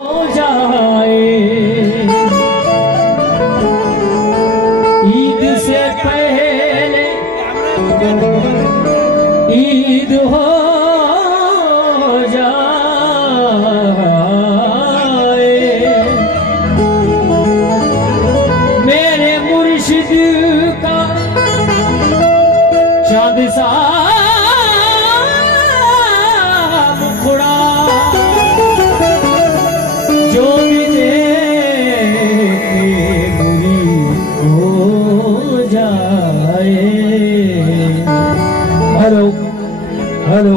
हो जाए ईद से पहले ईद हो जाए मेरे मुर्शिद का चांद सा मुखड़ा जो भी देखे बुरी हो जाए। हेलो हेलो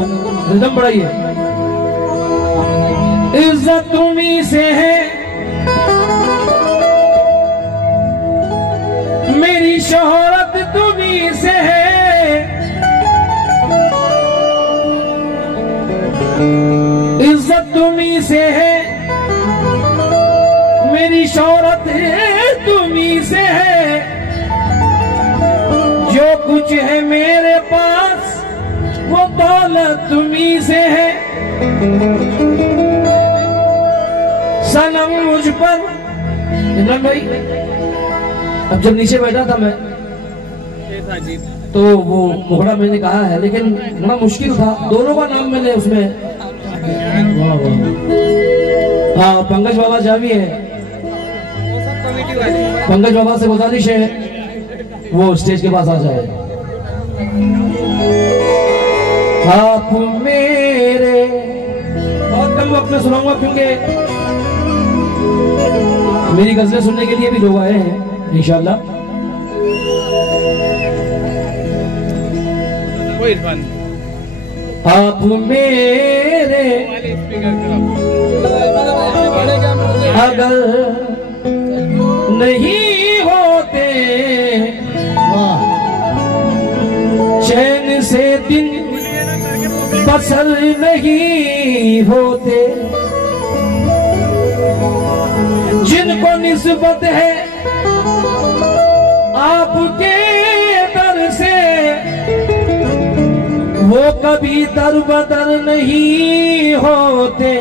रिदम बढ़ाइए। इज्जत तुम्हीं से है मेरी शोहरत तुम्हीं से है इज्जत तुम्हीं से है मेरी शोहरत तुम्हीं से है जो कुछ है मेरे पास वो दौलत तुम्हीं से है सनम मुझ पर। इमरान भाई अब जब नीचे बैठा था मैं तो वो मुखड़ा मैंने कहा है लेकिन बड़ा मुश्किल था दोनों का नाम मैंने उसमें हाँ पंकज बाबा जावी है पंकज बाबा से गुजारिश है वो स्टेज के पास आ जाए। आप मेरे बहुत कम वक्त में सुनाऊंगा क्योंकि मेरी गजलें सुनने के लिए भी लोग आए हैं इंशाल्लाह। आप मेरे अगर नहीं होते चैन से दिन बसर नहीं होते जिनको निस्बत है आपके दर से वो कभी दर बदर नहीं होते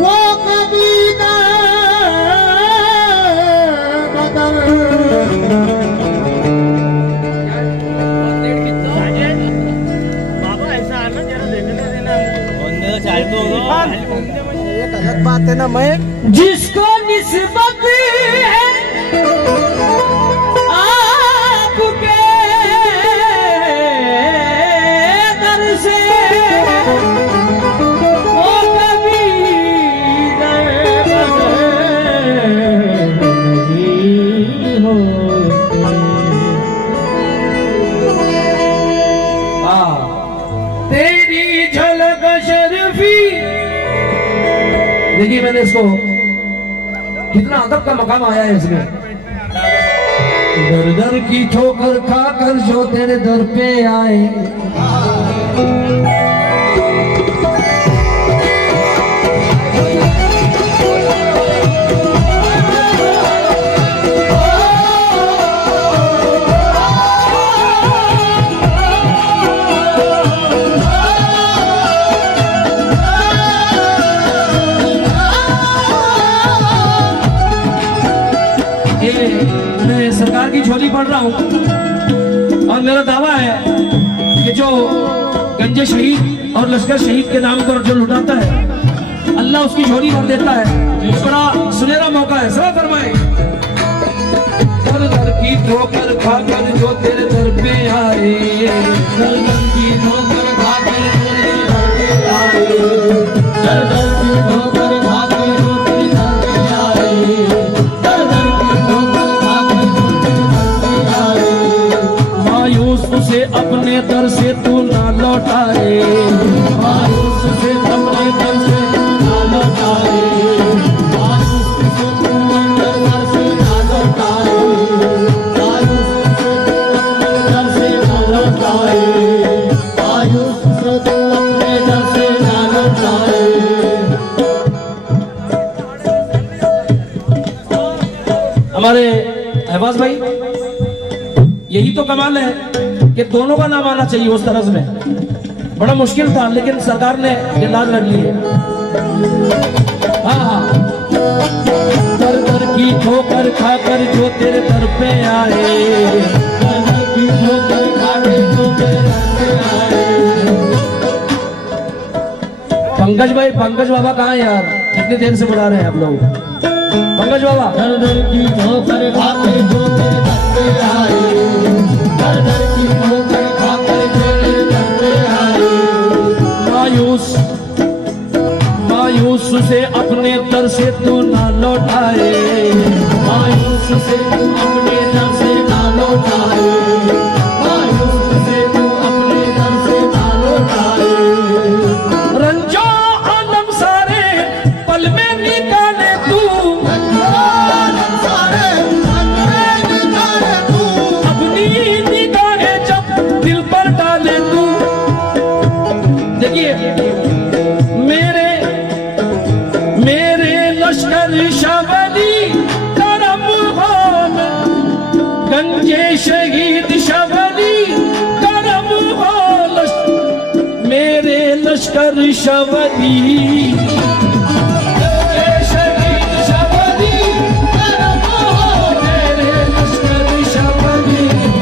वो कभी बाबा ऐसा आना जरा देखने देना ये गलत बात है ना। मैं जिसको निस्बत है आपके दर से वो कभी दर नहीं होते। तेरी झलक शर्फी देखिए मैंने इसको कितना अदब का मकाम आया है इसमें। दर दर की ठोकर खाकर जो तेरे दर पे आए मैं सरकार की झोली पढ़ रहा हूँ और मेरा दावा है कि जो गंजे शहीद और लश्कर शहीद के नाम पर जो लुटाता है अल्लाह उसकी झोली भर देता है। बड़ा सुनहरा मौका है। सलाम फरमाए। दर दर की ठोकर खाकर जो तेरे दर पे आए दर दर की ठोकर खाकर जो तेरे दर पे आए दर दर की ठोकर खाकर जो तेरे दर पे आए दर दर की ठोकर खाकर जो तेरे दर पे आए मायूस उसे अपने दर से तू ना लौटाए मायूस उसे अपने दर से ना लौटाए मायूस उसे अपने दर से ना लौटाए मायूस उसे अपने दर से ना लौटाए मायूस उसे अपने दर से ना लौटाए। हमारे अहबाज भाई यही तो कमाल है कि दोनों का नाम आना चाहिए उस तरह में। बड़ा मुश्किल था लेकिन सरकार ने ये लाज रख ली है। पंकज बाबा कहाँ है यार? कितनी देर से बुला रहे हैं आप लोग। पंकज बाबा दर दर की ठोकर खाते जो तेरे दर पे आए, दर दर की ठोकर खाते जो तेरे दर पे आए। मायूस से अपने दर से तू ना लौटाए, मायूस से तू अपने दर से ना लौटाए, मायूस से तू अपने दर से ना लौटाए। रंजो आलम सारे पल में निकाले तू, सारे पल में निकाले तू, अपनी निगाहें जब दिल पर डाले तू। देखिए मेरे लश्कर शावली करम हो, गंजे शहीद शावली करम हो, मेरे लश्कर शावली गंजे शहीद शावली करम हो, मेरे लश्कर शावली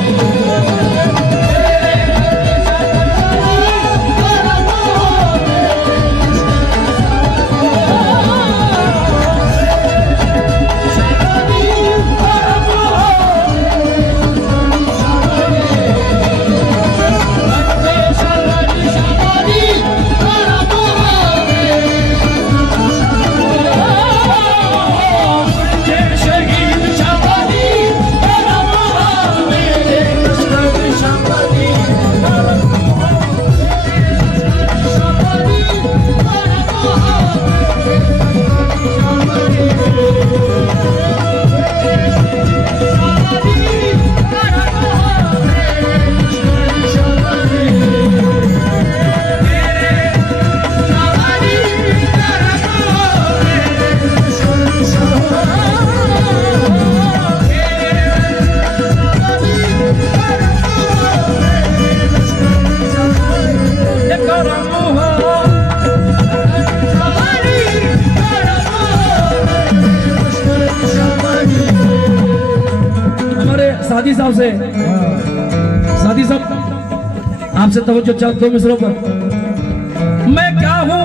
सादी साहब आपसे तवज्जो चाहता हूं मिसरों पर। मैं क्या हूं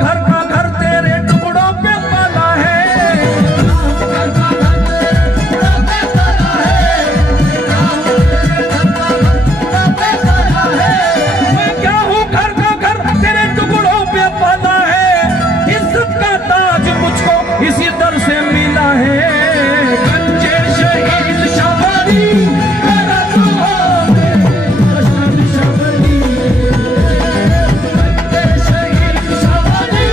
घर का घर तेरे टुकड़ों पे पाला है, घर का घर तेरे टुकड़ों पे पला है, मैं क्या हूं घर का घर तेरे टुकड़ों पे पाला है, इज्जत का ताज मुझको इसी दर से मिला है। गंजे शहीद शावली करम हो, लश्कर शावली गंजे शहीद शावली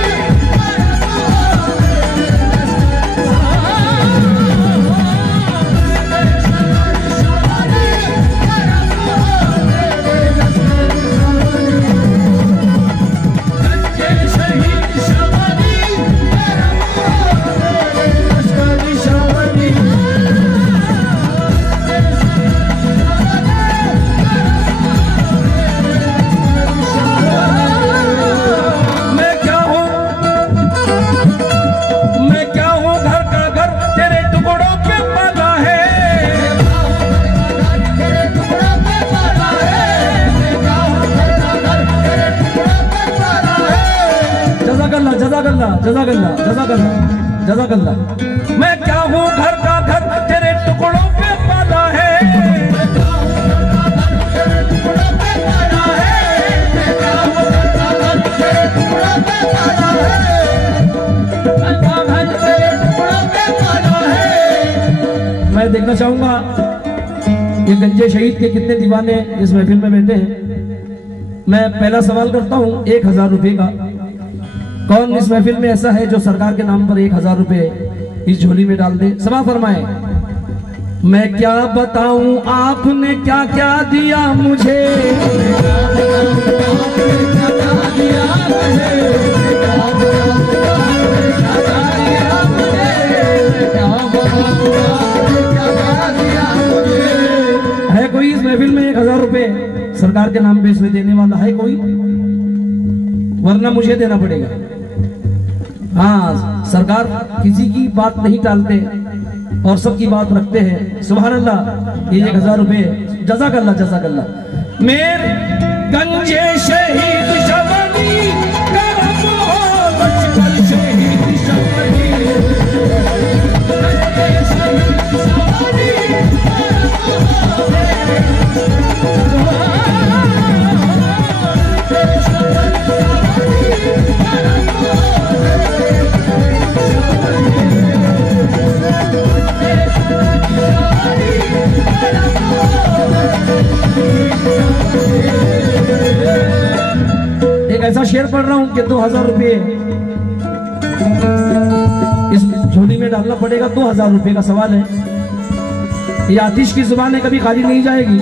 करम हो, गंजे शहीद शावली करम हो, लश्कर शावली मैं क्या हूं घर का घर तेरे टुकड़ों पे पाला है, तेरे टुकड़ों पे पला है, तेरे टुकड़ों पे पला है। जज़ाकल्लाह जज़ाकल्लाह जज़ाकल्लाह जज़ाकल्लाह जज़ाकल्लाह। मैं क्या हूं घर का घर तेरे टुकड़ों पे पाला है, तेरे टुकड़ों पे पला है, तेरे टुकड़ों पे पला है, अल्लाह भर तेरे टुकड़ों पे पला है। मैं देखना चाहूंगा ये गंजे शहीद के कितने दीवाने इस महफिल में बैठे हैं। मैं पहला सवाल करता हूं 1000 रुपए का। कौन इस महफिल में ऐसा है जो सरकार के नाम पर 1000 रुपए इस झोली में डाल दे? समा फरमाए। मैं क्या बताऊं आपने क्या क्या दिया मुझे, है कोई इस महफिल में 1000 रुपए सरकार के नाम पे इसमें देने वाला है कोई? वरना मुझे देना पड़ेगा। हाँ, सरकार किसी की बात नहीं टालते और सबकी बात रखते हैं। सुभान अल्लाह। ये 1000 रुपए जज़ाकल्लाह जज़ाकल्लाह। मेरे गंजे शहीद शावली कि 2000 रुपये इस झोली में डालना पड़ेगा। 2000 रुपये का सवाल है। ये आतिश की जुबान है, कभी खाली नहीं जाएगी।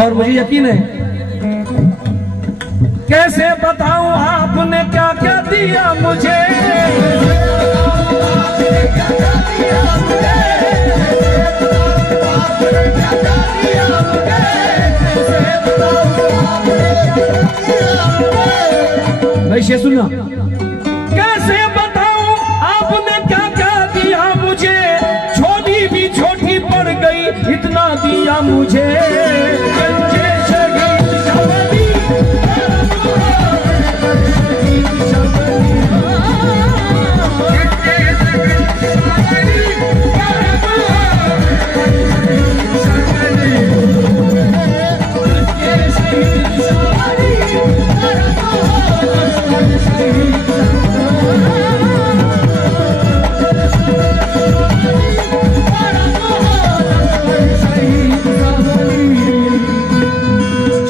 और मुझे यकीन है, कैसे बताऊं आपने क्या क्या दिया मुझे, भाई शेर सुनना। कैसे बताऊं आपने क्या क्या दिया मुझे, छोटी भी छोटी पड़ गई, इतना दिया मुझे।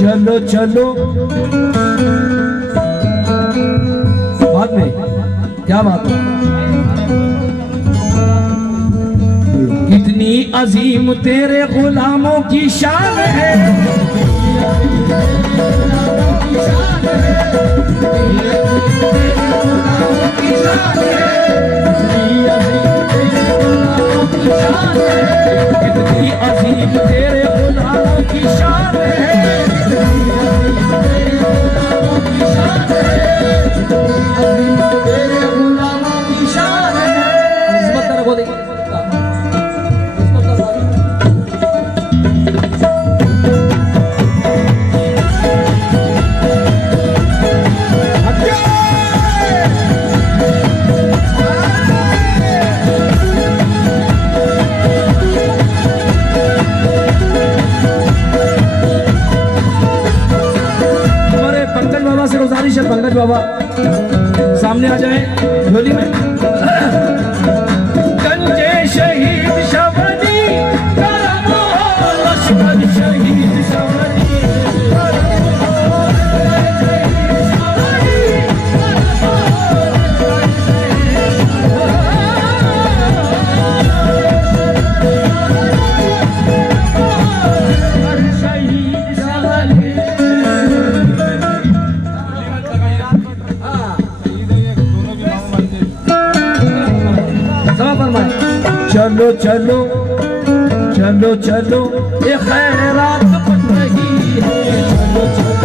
चलो चलो बाद में क्या बात है। कितनी अजीम तेरे गुलामों की शान है, कितनी अजीम तेरे गुलामों की शान है। गुजारिश है पंकज बाबा सामने आ जाए झोली में। गंजे शहीद शबनी करमो लश्कर शहीद शबनी चलो चलो चलो चलो ये खैरात बन रही है, चलो चलो खैरात बन रही है, चलो चलो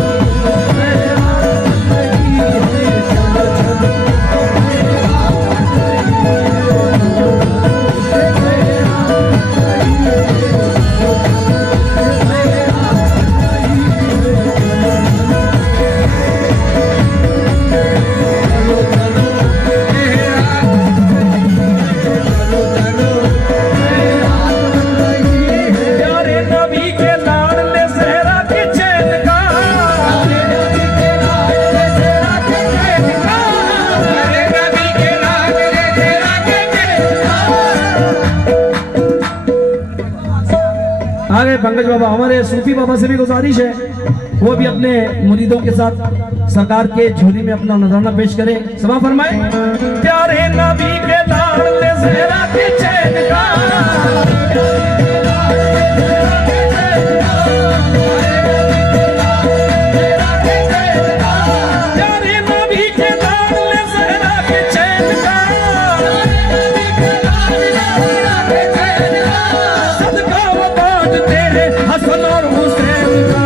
आगे पंकज बाबा, हमारे सूफी बाबा से भी गुजारिश है वो भी अपने मुरीदों के साथ सरकार के झोली में अपना नजराना पेश करें। समा फरमाए। प्यारे नबी के लाडले ज़हरा के चैन का, प्यारे नबी के लाडले ज़हरा के चैन का, सदका वफात तेरे हसन और हुसैन का।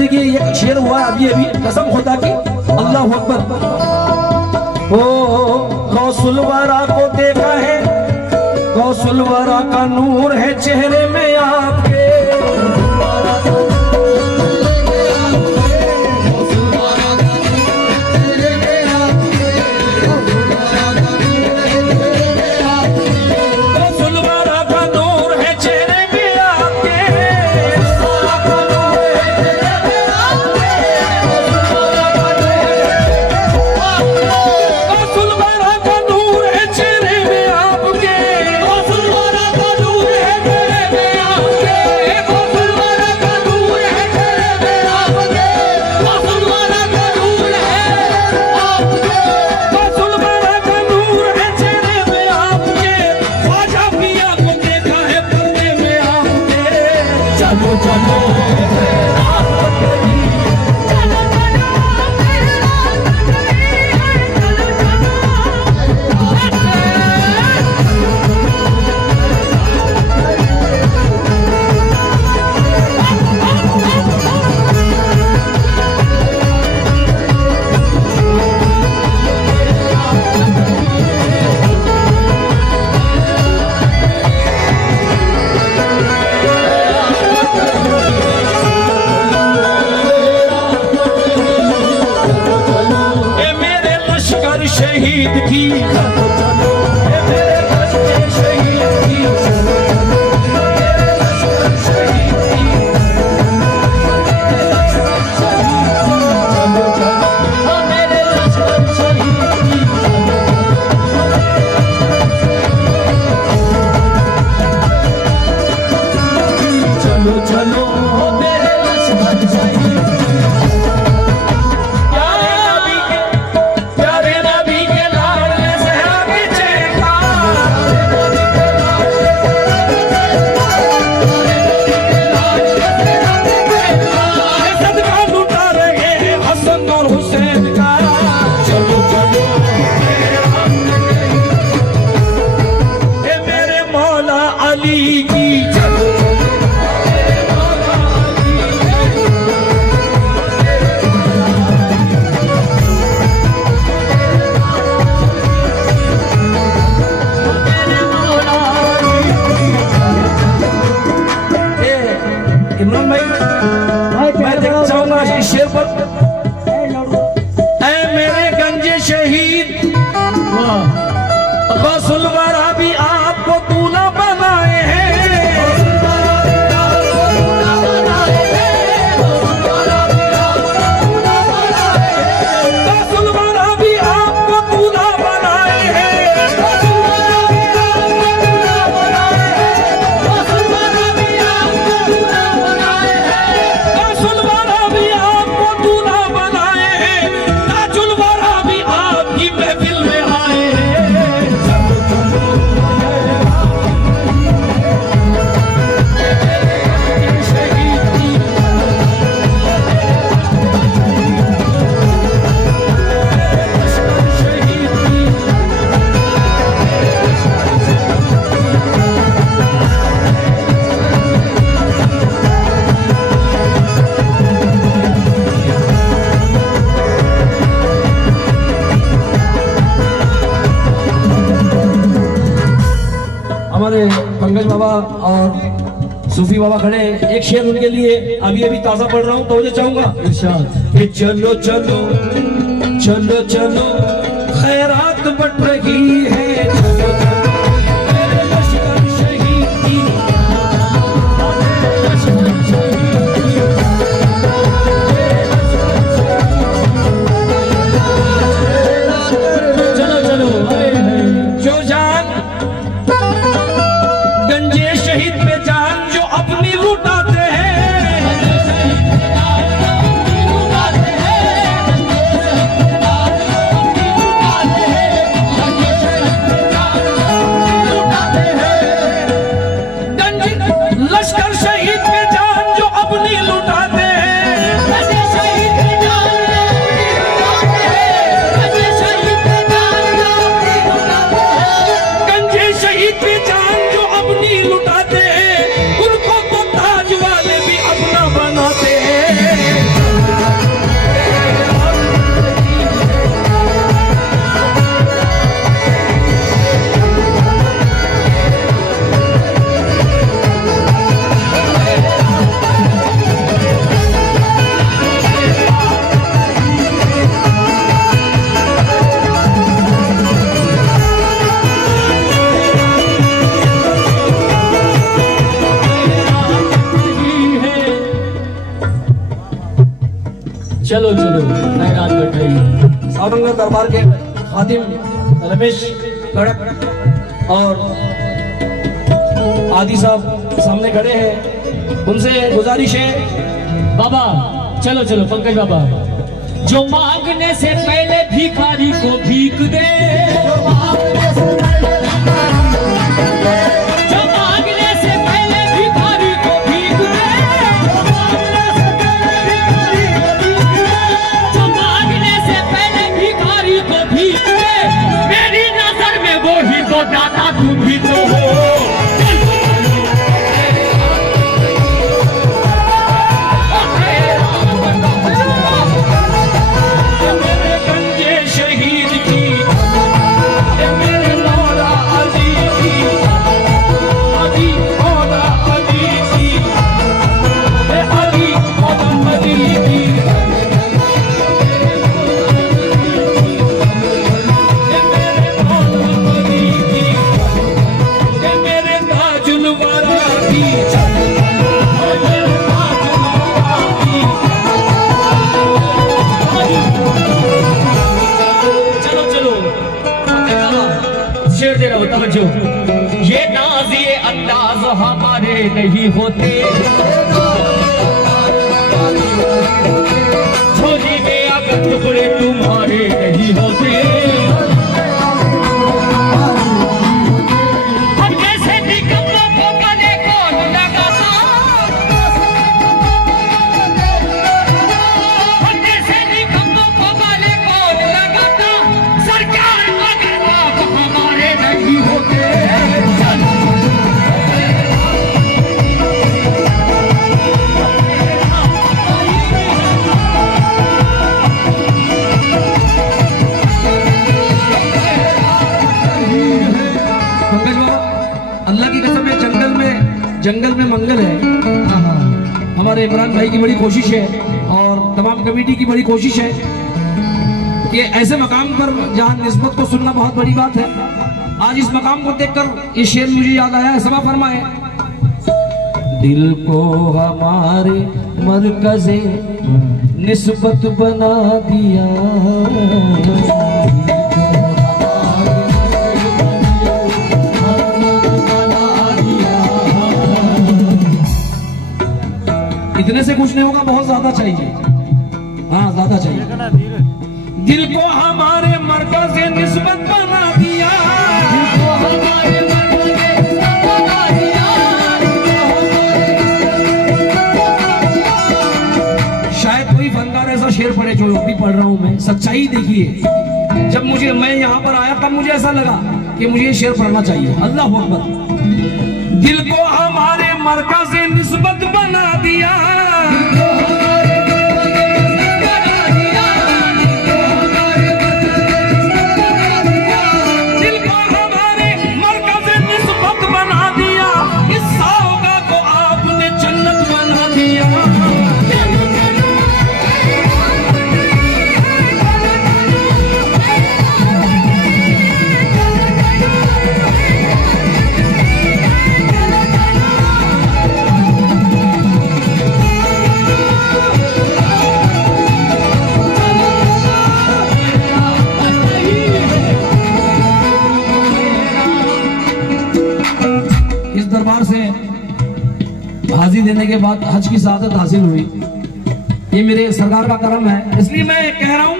देखिए ये शेर हुआ अभी अभी, कसम खुदा की, अल्लाह अकबर। ओ गौसुलवारा को देखा है, गौसुलवारा का नूर है चेहरे में आपके। शहीद की गौसुलवारा भी आपको दूल्हा बनाए हैं, गौसुलवारा भी आपको दूल्हा बनाए हैं, गौसुलवारा भी आपको दूल्हा बनाए हैं, ताजुलवारा भी आपकी महफिल में आए हैं। हमारे पंकज बाबा और सूफी बाबा खड़े, एक शेर उनके लिए अभी अभी ताजा पढ़ रहा हूँ तो मुझे चाहूंगा इरशाद कि चलो चलो चलो चलो खैरात बट रही है, चलो चलो लश्कर शहीद की, चलो चलो जो जान गंजे शहीद पे जान जो अपनी लुटाते हैं, गंजे चलो चलो खैरात बैठाइए। सावरंगर दरबार के खादिम रमेश कड़क और आदि साहब सामने खड़े हैं, उनसे गुजारिश है। बाबा चलो चलो पंकज बाबा, जो मांगने से पहले भिखारी को भीख दे, जो मांगने से पहले भिखारी को भीख दे, जो मांगने से पहले भिखारी को भीख दे, मेरी नजर में वो ही तो दाता तुम ही तो हो। ये नाज ये अंदाज हमारे नहीं होते, झोली में अगर टुकड़े तुम्हारे नहीं होते, हम जैसे निकम्मों को गले कौन लगाता, हम जैसे निकम्मों को गले कौन लगाता, सरकार अगर आप हमारे नहीं होते। जंगल में मंगल है। हमारे इमरान भाई की बड़ी कोशिश है और तमाम कमेटी की बड़ी कोशिश है कि ऐसे मकाम पर जहां निस्बत को सुनना बहुत बड़ी बात है। आज इस मकाम को देखकर ये शेर मुझे याद आया है। समा फरमाए, दिल को हमारे मरकज़े निस्बत बना दिया, इतने से कुछ नहीं होगा, बहुत ज्यादा चाहिए। हाँ ज्यादा चाहिए। दिल को हमारे मरकज़ से निस्बत बना दिया, शायद कोई फनकार ऐसा शेर पढ़े जो अभी पढ़ रहा हूं मैं। सच्चाई देखिए, जब मैं यहाँ पर आया तब मुझे ऐसा लगा कि मुझे ये शेर पढ़ना चाहिए। अल्लाह अकबर। दिल को हमारे मरकज़ से निस्बत बना दिया, दिल को हमारे मरकज़ से निस्बत बना दिया, इस सौगा को आपने जन्नत बना दिया। दरबार से हाजिर देने के बाद हज की सादत हासिल हुई। ये मेरे सरकार का करम है, इसलिए मैं कह रहा हूं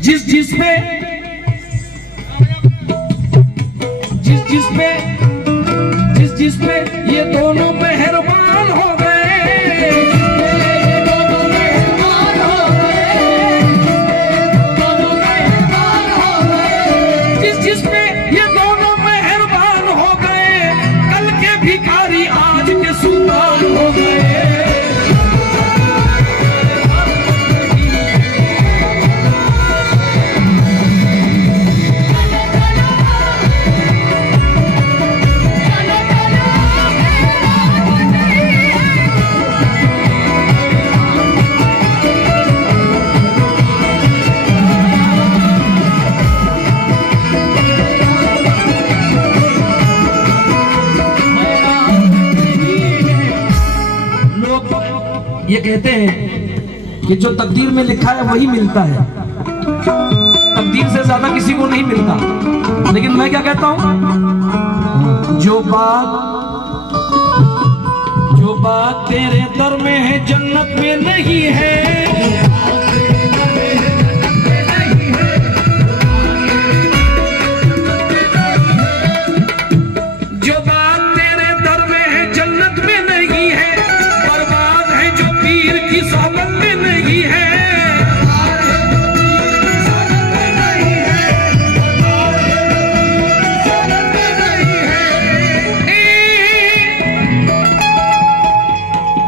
जिस जिस पे ये दोनों मेहरबान हो गए, जिस पे ये दोनों मेहरबान हो गए, कल के भिखारी आज के सुल्तान हो गए। ये कहते हैं कि जो तकदीर में लिखा है वही मिलता है, तकदीर से ज्यादा किसी को नहीं मिलता। लेकिन मैं क्या कहता हूं, जो बात तेरे दर में है जन्नत में नहीं है, जो बात तेरे दर में है जन्नत में नहीं है, बर्बाद है जो पीर की सोहबत में नहीं है।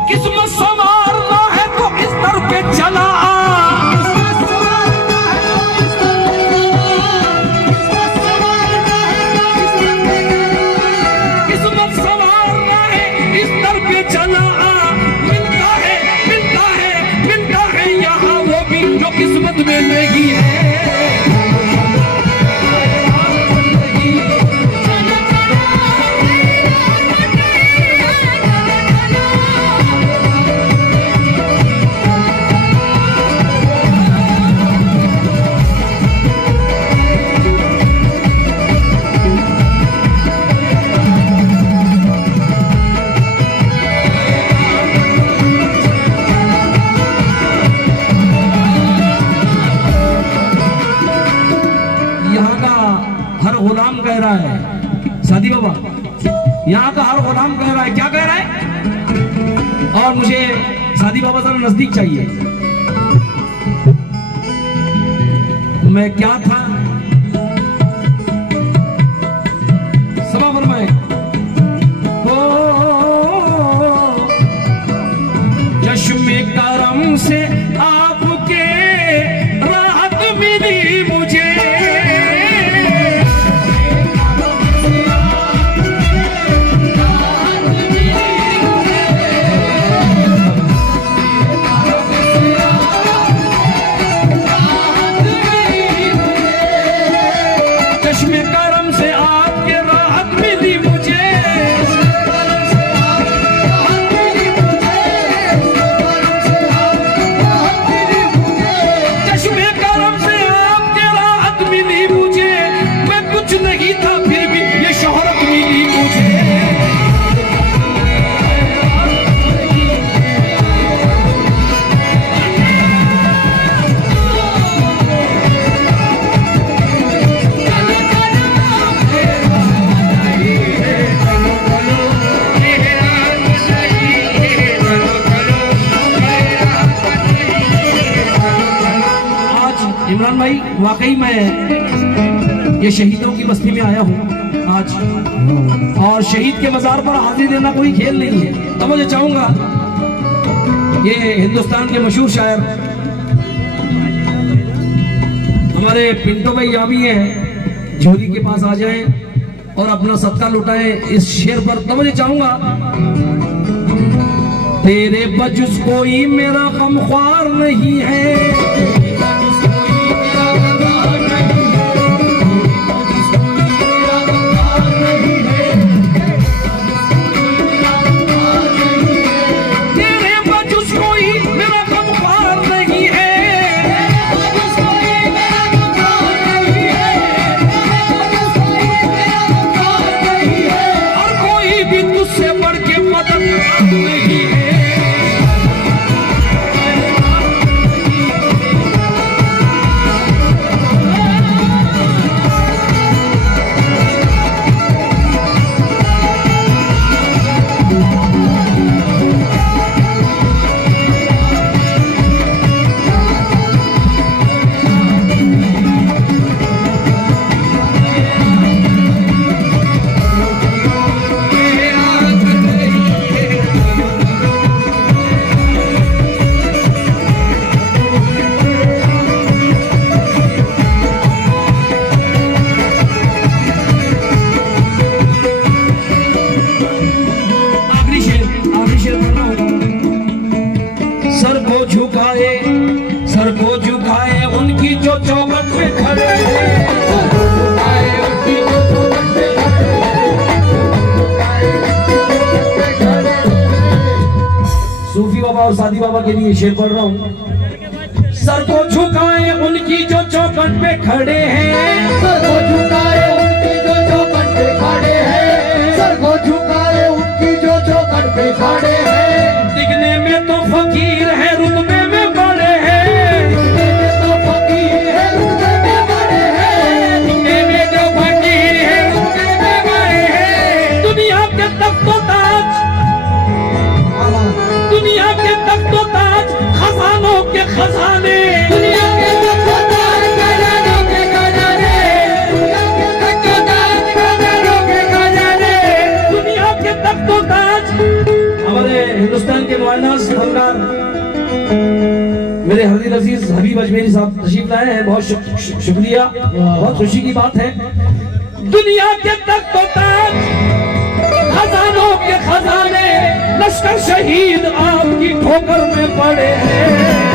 किस्मत संवारना है तो इस दर पे चला आ, किस्मत संवारना है इस दर पे चला आ। मिलता है मिलता है मिलता है यहाँ वो भी जो किस्मत में नहीं है। यहाँ का हर गुलाम कह रहा है, सादी बाबा, यहाँ का हर गुलाम कह रहा है, क्या कह रहा है? और मुझे सादी बाबा जरा नजदीक चाहिए। मैं क्या था, समा फरमाए, ओ चश्मे करम से आपके राहत मिली मुझे, चश्मे करम से आपके राहत मिली मुझे, चश्मे करम से आपके राहत मिली मुझे। मैं कुछ नहीं था फिर भी ये शोहरत मिली मुझे। इमरान भाई, वाकई मैं ये शहीदों की बस्ती में आया हूँ आज, और शहीद के मजार पर हाजिरी देना कोई खेल नहीं है। तो मुझे चाहूंगा ये हिंदुस्तान के मशहूर शायर हमारे पिंटो भाई यहाँ भी हैं, झोली के पास आ जाएं और अपना सदका लुटाएं इस शेर पर। तो मुझे चाहूंगा, तेरे बजुस कोई मेरा गमख्वार नहीं है, सर को झुकाए उनकी जो चौखट पे खड़े हैं, सूफी बाबा और सादी बाबा के लिए शेर पढ़ रहा हूँ। सर को झुकाए उनकी जो चौखट पे खड़े हैं, सर को झुकाए उनकी जो चौखट पे खड़े हैं, सर को झुकाए उनकी जो चौखट पे खड़े हैं। दिखने में तो फकीर है रुतबे में बड़े हैं, दिखने में तो फकीर है रुतबे में बड़े हैं, दिखने में तो फकीर है रुतबे में बड़े हैं। दुनिया के तख्तो ताज, दुनिया के तख्तो ताज, खजानों के खजाने, दुनिया के तख्तो ताज, खजानों के खजाने, दुनिया के तख्तो ताज, खजानों के खजाने, दुनिया के तख्तो ताज। हमारे हिंदुस्तान के मुआइनास फनकार मेरे हरदील अजीज हबीब अजमेरी साहब तशरीफ लाए हैं, बहुत शुक्रिया, बहुत खुशी की बात है। दुनिया के तख्तो ताज, खजानों के खजाने, लश्कर शहीद आपकी ठोकर में पड़े हैं।